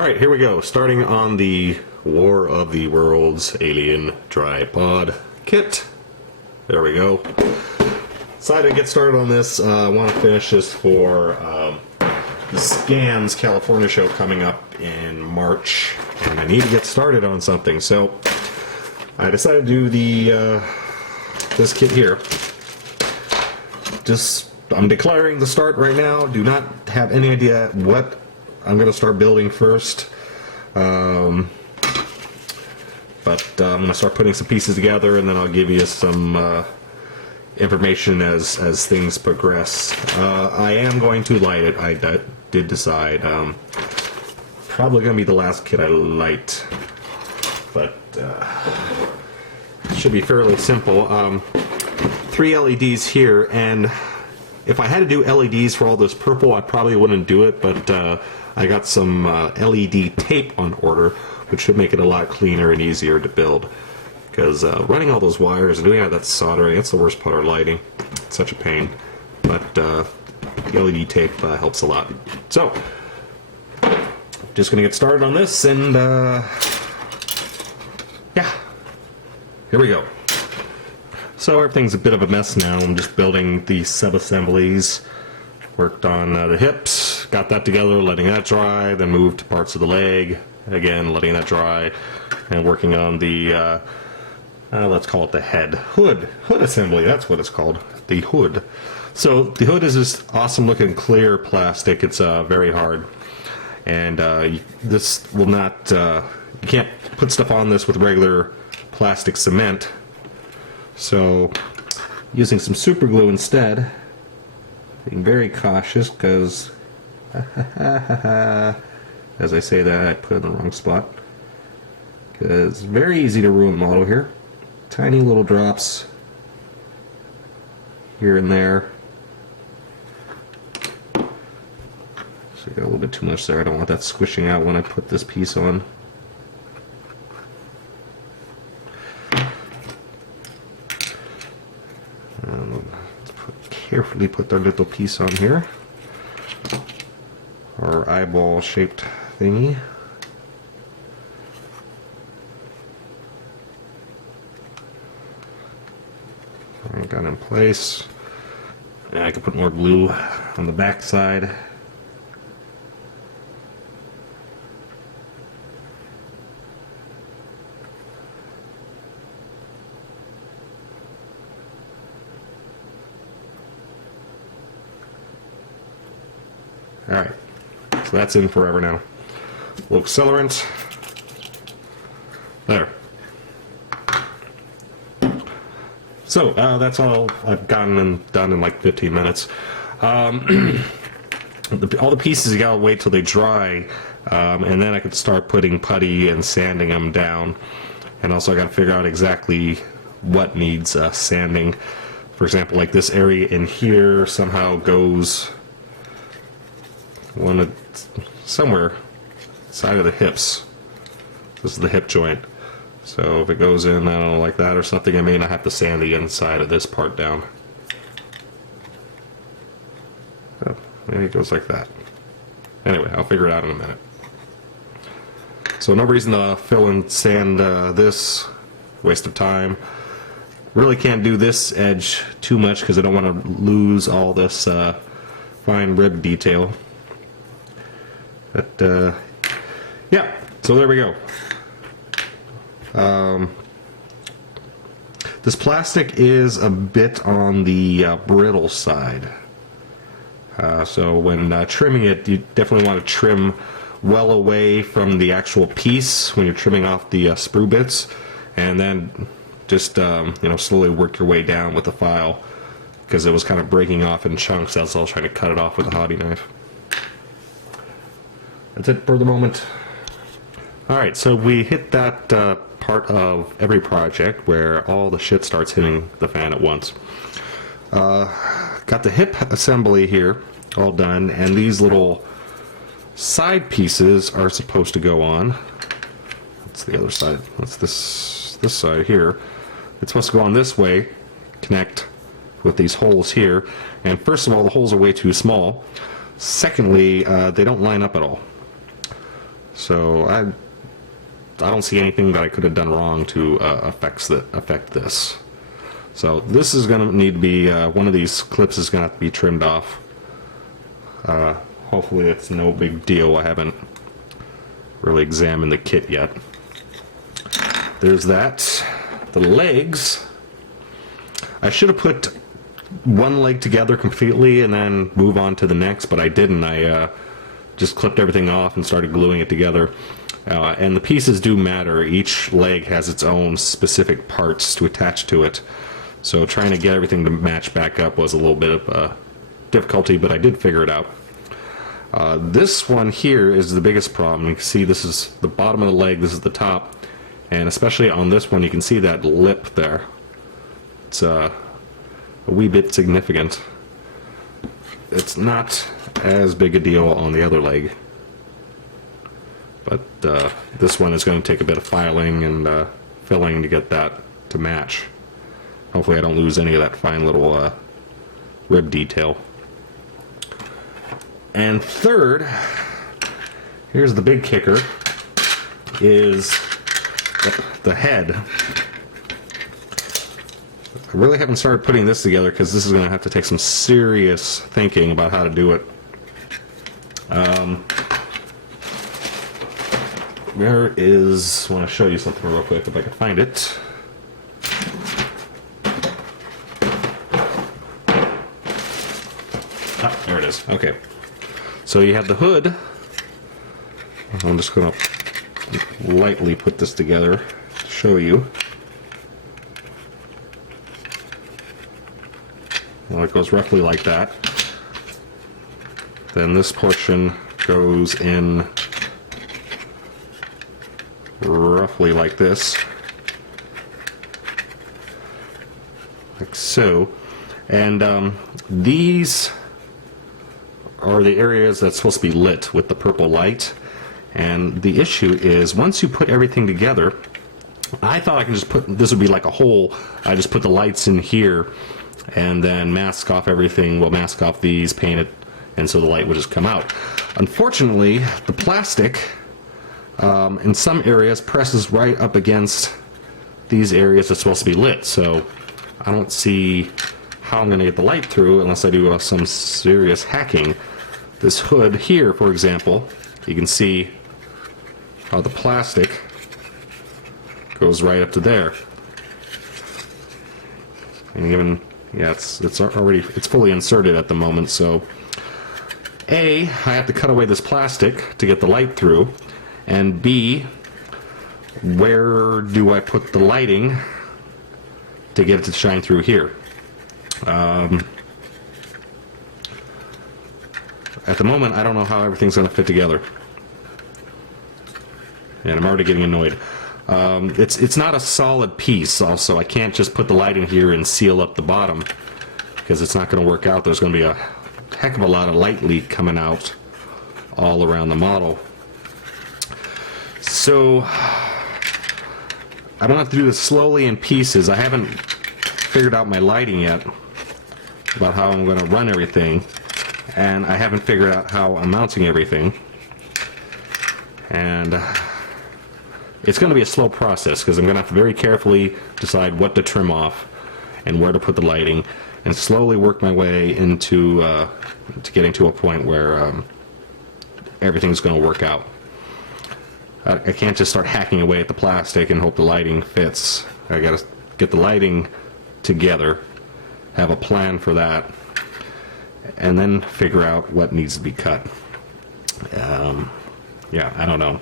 Alright, here we go. Starting on the War of the Worlds Alien Tripod Kit. There we go. Decided to get started on this. I want to finish this for the Scans California show coming up in March. And I need to get started on something. So I decided to do the this kit here. I'm declaring the start right now. Do not have any idea what I'm going to start building first, but I'm going to start putting some pieces together, and then I'll give you some information as things progress. I am going to light it. I did decide. Probably going to be the last kit I light, but it should be fairly simple. 3 LEDs here, and if I had to do LEDs for all this purple, I probably wouldn't do it, but I got some LED tape on order, which should make it a lot cleaner and easier to build. Because running all those wires and doing all that soldering, that's the worst part of lighting. It's such a pain. But the LED tape helps a lot. So, just going to get started on this, and yeah, here we go. So everything's a bit of a mess now. I'm just building the sub-assemblies. Worked on the hips, got that together, letting that dry, then moved to parts of the leg, again letting that dry, and working on the, let's call it the hood assembly, that's what it's called, the hood. So the hood is this awesome looking clear plastic. It's very hard, and this will not, you can't put stuff on this with regular plastic cement, so using some super glue instead. Being very cautious because, as I say that, I put it in the wrong spot. Because it's very easy to ruin the model here. Tiny little drops here and there. So I got a little bit too much there. I don't want that squishing out when I put this piece on. Carefully put their little piece on here, or eyeball shaped thingy. I got it in place. And I can put more glue on the back side. Alright, so that's in forever now. A little accelerant. There. So, that's all I've gotten and done in like 15 minutes. All the pieces, you gotta wait till they dry, and then I could start putting putty and sanding them down. And also I gotta figure out exactly what needs sanding. For example, like this area in here somehow goes somewhere side of the hips. This is the hip joint. So if it goes in, I don't know, like that or something, I may not have to sand the inside of this part down. Oh, maybe it goes like that. Anyway, I'll figure it out in a minute. So no reason to fill and sand this. Waste of time. Really can't do this edge too much because I don't want to lose all this fine rib detail. But, yeah, so there we go. This plastic is a bit on the brittle side. So when trimming it, you definitely want to trim well away from the actual piece when you're trimming off the sprue bits, and then just slowly work your way down with the file, because it was kind of breaking off in chunks. That's all, trying to cut it off with a hobby knife. That's it for the moment. Alright, so we hit that part of every project where all the shit starts hitting the fan at once. Got the hip assembly here all done, and these little side pieces are supposed to go on. That's the other side. That's this side here. It's supposed to go on this way, connect with these holes here, and first of all, the holes are way too small. Secondly, they don't line up at all. So I don't see anything that I could have done wrong to affect this. So this is going to need to be, one of these clips is going to have to be trimmed off. Hopefully it's no big deal. I haven't really examined the kit yet. There's that. The legs, I should have put one leg together completely and then move on to the next, but I didn't. I just clipped everything off and started gluing it together. And the pieces do matter. Each leg has its own specific parts to attach to it. So trying to get everything to match back up was a little bit of difficulty, but I did figure it out. This one here is the biggest problem. You can see this is the bottom of the leg, this is the top, and especially on this one you can see that lip there. It's a wee bit significant. It's not as big a deal on the other leg, but this one is going to take a bit of filing and filling to get that to match. Hopefully I don't lose any of that fine little rib detail. And third, here's the big kicker, is the head. I really haven't started putting this together because this is going to have to take some serious thinking about how to do it. There is, I want to show you something real quick if I can find it. Ah, there it is. Okay. So you have the hood. I'm just going to lightly put this together to show you. Well, it goes roughly like that. Then this portion goes in roughly like this. Like so. And these are the areas that's supposed to be lit with the purple light. And the issue is, once you put everything together, I thought I can just put, this would be like a hole, I just put the lights in here and then mask off everything, we'll mask off these, paint it, and so the light would just come out. Unfortunately, the plastic in some areas presses right up against these areas that's supposed to be lit, so I don't see how I'm going to get the light through unless I do some serious hacking. This hood here, for example, you can see how the plastic goes right up to there. And even, yeah, it's already, it's fully inserted at the moment, so A, I have to cut away this plastic to get the light through, and B, where do I put the lighting to get it to shine through here? At the moment, I don't know how everything's going to fit together, and I'm already getting annoyed. It's not a solid piece. Also, I can't just put the light in here and seal up the bottom because it's not going to work out. There's going to be a heck of a lot of light leak coming out all around the model. So I'm going to have to do this slowly in pieces. I haven't figured out my lighting yet, about how I'm going to run everything, and I haven't figured out how I'm mounting everything. And it's going to be a slow process because I'm going to have to very carefully decide what to trim off and where to put the lighting, and slowly work my way into to getting to a point where everything's going to work out. I can't just start hacking away at the plastic and hope the lighting fits. I got to get the lighting together, have a plan for that, and then figure out what needs to be cut. Yeah, I don't know.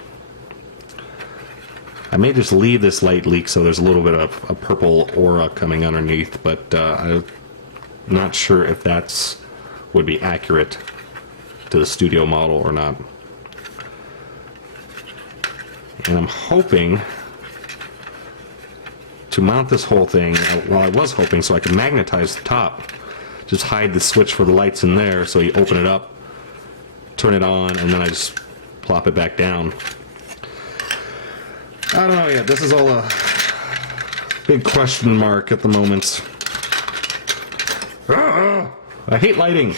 I may just leave this light leak so there's a little bit of a purple aura coming underneath, but I'm not sure if that's would be accurate to the studio model or not. And I'm hoping to mount this whole thing, well, I was hoping so I could magnetize the top, just hide the switch for the lights in there, so you open it up, turn it on, and then I just plop it back down. I don't know yet. This is all a big question mark at the moment. I hate lighting.